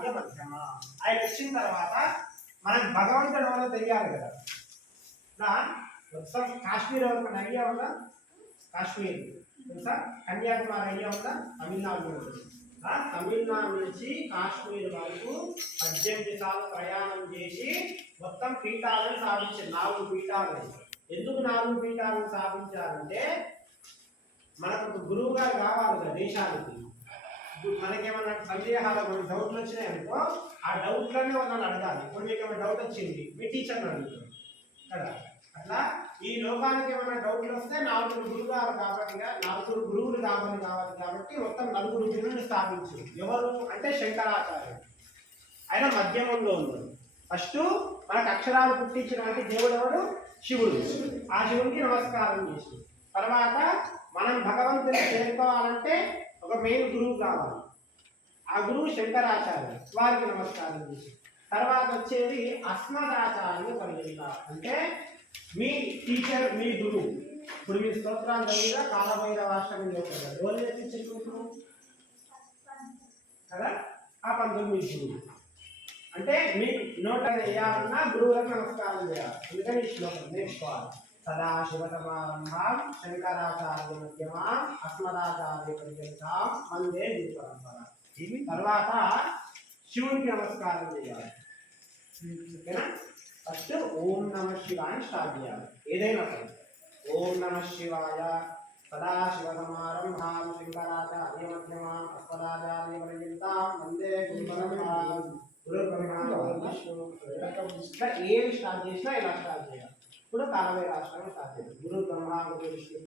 ఆచార్య మధ్యమ. ఆయన వచ్చిన తర్వాత మనకు భగవంతుడు ఎవరో తెలియాలి కదా. ఇలా మొత్తం కాశ్మీర్ ఎవరికి ఐడియా ఉందా? కాశ్మీర్ తెలుసా? కన్యాకుమారి ఐడియా ఉందా? తమిళనాడు. తమిళనాడు నుంచి కాశ్మీర్ వరకు 18 సార్లు ప్రయాణం చేసి మొత్తం పీఠాలను సాధించారు. 4 పీఠాలు. ఎందుకు 4 పీఠాలను సాధించారంటే మనకు గురువు గారు కావాలి కదా దేశానికి. మనకేమన్నా సందేహాలు మన డౌట్లు వచ్చినాయనుకో ఆ డౌట్లనే వాళ్ళని అడగాలి. ఇప్పుడు మీకు ఏమైనా డౌట్ వచ్చింది మీ టీచర్ని అడుగుతారు కదా. అట్లా ఈ లోకానికి ఏమైనా డౌట్లు వస్తే 4 గురువుగారు కాబట్టి 4 గురువులు కావాలి కాబట్టి మొత్తం 4 గురువులను స్థాపించు. ఎవరు అంటే శంకరాచార్యుడు. ఆయన మధ్యమంలో ఉన్నాడు. ఫస్ట్ మనకు అక్షరాలు పుట్టించినటువంటి దేవుడు ఎవరు? శివుడు. ఆ శివుడికి నమస్కారం చేసి తర్వాత మనం భగవంతుని చేరుకోవాలంటే ఒక మెయిన్ గురువు కావాలి. ఆ గురువు శంకరాచార్యుడు, వారికి నమస్కారం చేసి తర్వాత వచ్చేది అస్మదాచార్యులు కలిగిన అంటే మీ టీచర్, మీ గురువు. ఇప్పుడు మీ స్తోత్రాలు కలిగిన కాలభైరవాష్టమి ఎవరు నేర్పించుకుంటున్నాం కదా. ఆ 19 గురువు అంటే మీకు నోట వేయాలన్నా గురువులకు నమస్కారం చేయాలి. అందుకని ఈ శ్లోకం నేర్చుకోవాలి. సదాశివసమారంభాం శంకరాచార్య మధ్యమాం అస్మదాచార్య పర్యంతం వందే గురు పరంపర. తర్వాత శివునికి నమస్కారం చేయాలి. ఓకేనా? ఫస్ట్ ఓం నమ శివాయ స్టార్ట్ చేయాలి. ఏదైనా సరే ఓం నమ శివాయ సదాశివసమారంభాం శంకరాచార్య మధ్యమాం అస్మదాచార్య పర్యంతం వందే గురు పరంపర. గురు బ్రహ్మ ఇట్లా ఏమి స్టార్ట్ చేసినా ఇలా స్టార్ట్ చేయాలి. ఇప్పుడు 40 రాష్ట్రాలు స్టార్ట్ చేయాలి. గురు బ్రహ్మ గురు విష్ణు